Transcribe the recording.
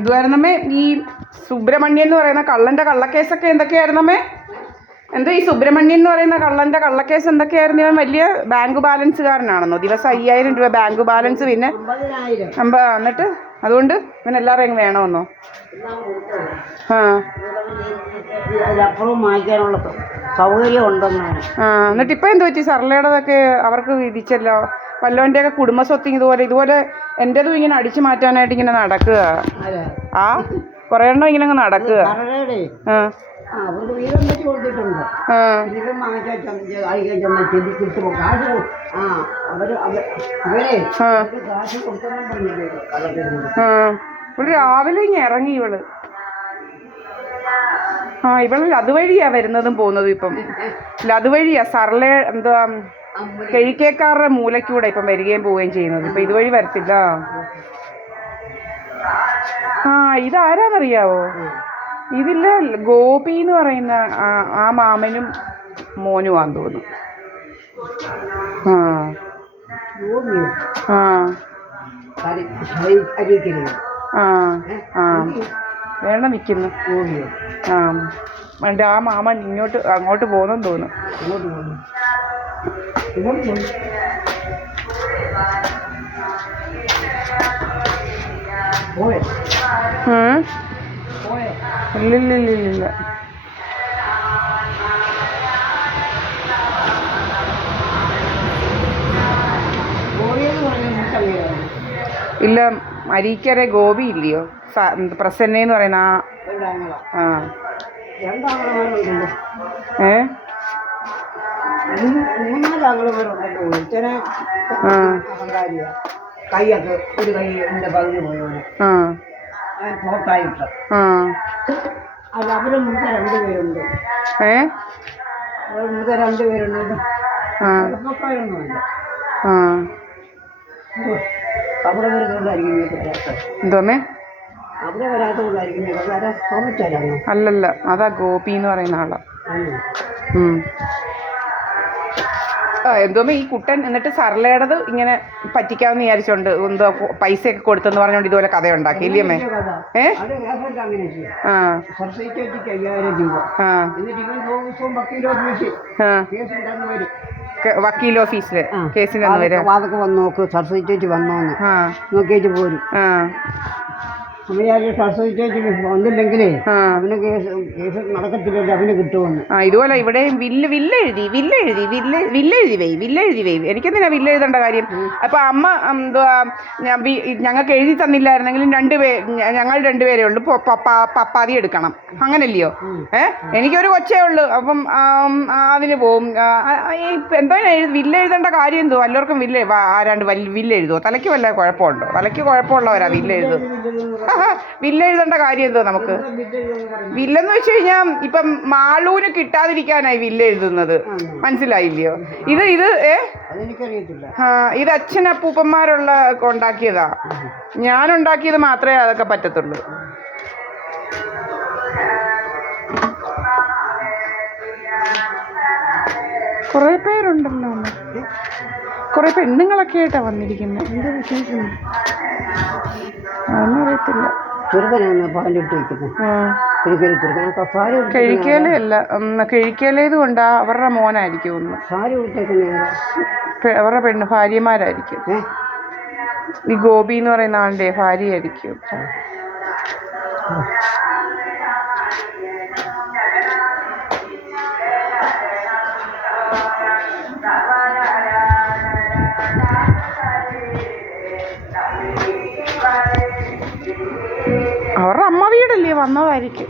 എന്തുവായിരുന്നമ്മേ ഈ സുബ്രഹ്മണ്യൻ എന്ന് പറയുന്ന കള്ളന്റെ കള്ളക്കേസൊക്കെ എന്തൊക്കെയായിരുന്നമ്മേ? എന്തോ ഈ സുബ്രഹ്മണ്യൻ എന്ന് പറയുന്ന കള്ളന്റെ കള്ളക്കേസ് എന്തൊക്കെയായിരുന്നു? ഇവൻ വലിയ ബാങ്ക് ബാലൻസുകാരനാണെന്നോ? ദിവസം 5000 രൂപ ബാങ്ക് ബാലൻസ്, പിന്നെ എന്നിട്ട് അതുകൊണ്ട് ഇവൻ എല്ലാവരും വേണമെന്നോ? സൗകര്യം ഉണ്ടെന്നാണ്. എന്നിട്ട് ഇപ്പം എന്ത് പറ്റി? സർലയുടെതൊക്കെ അവർക്ക് വിധിച്ചല്ലോ. വല്ലവൻ്റെയൊക്കെ കുടുംബസ്വത്ത് ഇതുപോലെ എൻ്റെതും ഇങ്ങനെ അടിച്ചു മാറ്റാനായിട്ട് ഇങ്ങനെ നടക്കുക. കുറേ എണ്ണം ഇങ്ങനെ അങ്ങ് നടക്കുക. ഇവിടെ രാവിലെ ഇങ്ങനെ ഇറങ്ങി ഇവള്. ഇവള് അതുവഴിയാ വരുന്നതും പോകുന്നതും. ഇപ്പം അതുവഴിയാ സർല എന്തുവാ കിഴക്കേക്കാരുടെ മൂലയ്ക്കൂടെ ഇപ്പം വരികയും പോവുകയും ചെയ്യുന്നത്. ഇപ്പം ഇതുവഴി വരത്തില്ല. ഇതാരാന്നറിയാവോ? ഇതില്ല, ഗോപി എന്ന് പറയുന്ന ആ മാമനും മോനുമാന്ന് തോന്നുന്നു. വേണ്ട നിൽക്കുന്നു. ആ മാമൻ അങ്ങോട്ട് പോകുന്നെന്ന് തോന്നുന്നു. ഇല്ലില്ലില്ലില്ല. ഇല്ല, അരീക്കര ഗോപി ഇല്ലയോ? പ്രസന്നയെന്ന് പറയുന്ന കൈയൊക്കെ ഒരു കൈ എൻ്റെ പകുതി പോയോനെ ഫോട്ടായിട്ട്. അത് അവര് മുമ്പ് 2 പേരുണ്ട്. അവർ മുമ്പ് 2 പേരുണ്ട്. ഫോട്ടായൊന്നുമില്ല. അവിടെ വരുന്നതുകൊണ്ടായിരിക്കും എന്തോമേ? അവിടെ വരാത്തതുകൊണ്ടായിരിക്കും. അല്ലല്ല, അതാ ഗോപി എന്ന് പറയുന്ന ആളാ. എന്തോമേ ഈ കുട്ടൻ എന്നിട്ട് സർലയുടേത് ഇങ്ങനെ പറ്റിക്കാമെന്ന് വിചാരിച്ചോണ്ട് എന്തോ പൈസയൊക്കെ കൊടുത്തെന്ന് പറഞ്ഞോണ്ട് ഇതുപോലെ കഥയുണ്ടാക്കി ഇല്ലമ്മേ? വക്കീൽ ഓഫീസില് കേസിന് വന്ന് നോക്ക്, സർട്ടിഫിക്കറ്റ് വന്നോന്ന് നോക്കിയിട്ട് പോരും. വന്നില്ലെങ്കിലേ അവന് കേസ് നടക്കത്തില്ലല്ലോ, അവന് കിട്ടുമെന്ന്. ഇതുപോലെ ഇവിടെയും വില്ലെഴുതി വൈ. എനിക്കെന്തിനാ വില്ലെഴുതേണ്ട കാര്യം? അപ്പൊ അമ്മ എന്തുവാ ഞങ്ങൾക്ക് എഴുതി തന്നില്ലായിരുന്നെങ്കിലും ഞങ്ങൾ 2 പേരേ ഉള്ളൂ, പപ്പാതി എടുക്കണം, അങ്ങനല്ലയോ? എനിക്കൊരു കൊച്ചേ ഉള്ളു. അപ്പം അതിന് പോവും. എന്തോ വില്ലെഴുതേണ്ട കാര്യം എന്തോ? എല്ലാവർക്കും ആരാണ്ട് വില്ലെഴുതുമോ? തലയ്ക്ക് വല്ല കുഴപ്പമുണ്ടോ? തലയ്ക്ക് കുഴപ്പമുള്ളവരാ വില്ലെഴുതും. വില്ലെഴുതേണ്ട കാര്യം എന്തോ നമുക്ക്? വില്ലെന്ന് വെച്ച് കഴിഞ്ഞാൽ ഇപ്പം മാളൂന് കിട്ടാതിരിക്കാനായി വില്ലെഴുതുന്നത്, മനസ്സിലായില്ലയോ? ഇത് അച്ഛനപ്പൂപ്പന്മാരുള്ള ഉണ്ടാക്കിയതാ. ഞാനുണ്ടാക്കിയത് മാത്രമേ അതൊക്കെ പറ്റത്തുള്ളൂ. കുറേ പേരുണ്ടല്ലോ, കുറേ പെണ്ണുങ്ങളൊക്കെ ആയിട്ടാ വന്നിരിക്കുന്നത്. എന്താ വിശേഷം? അതൊന്നും അറിയത്തില്ല. കിഴിക്കേലല്ല, കിഴിക്കേലേത് കൊണ്ടാ അവരുടെ മോനായിരിക്കും ഒന്ന്. അവരുടെ ഭാര്യമാരായിരിക്കും. ഈ ഗോപി എന്ന് പറയുന്ന ആളുടെ ഭാര്യയായിരിക്കും. അവരുടെ അമ്മ വീടല്ലേ, വന്നതായിരിക്കും.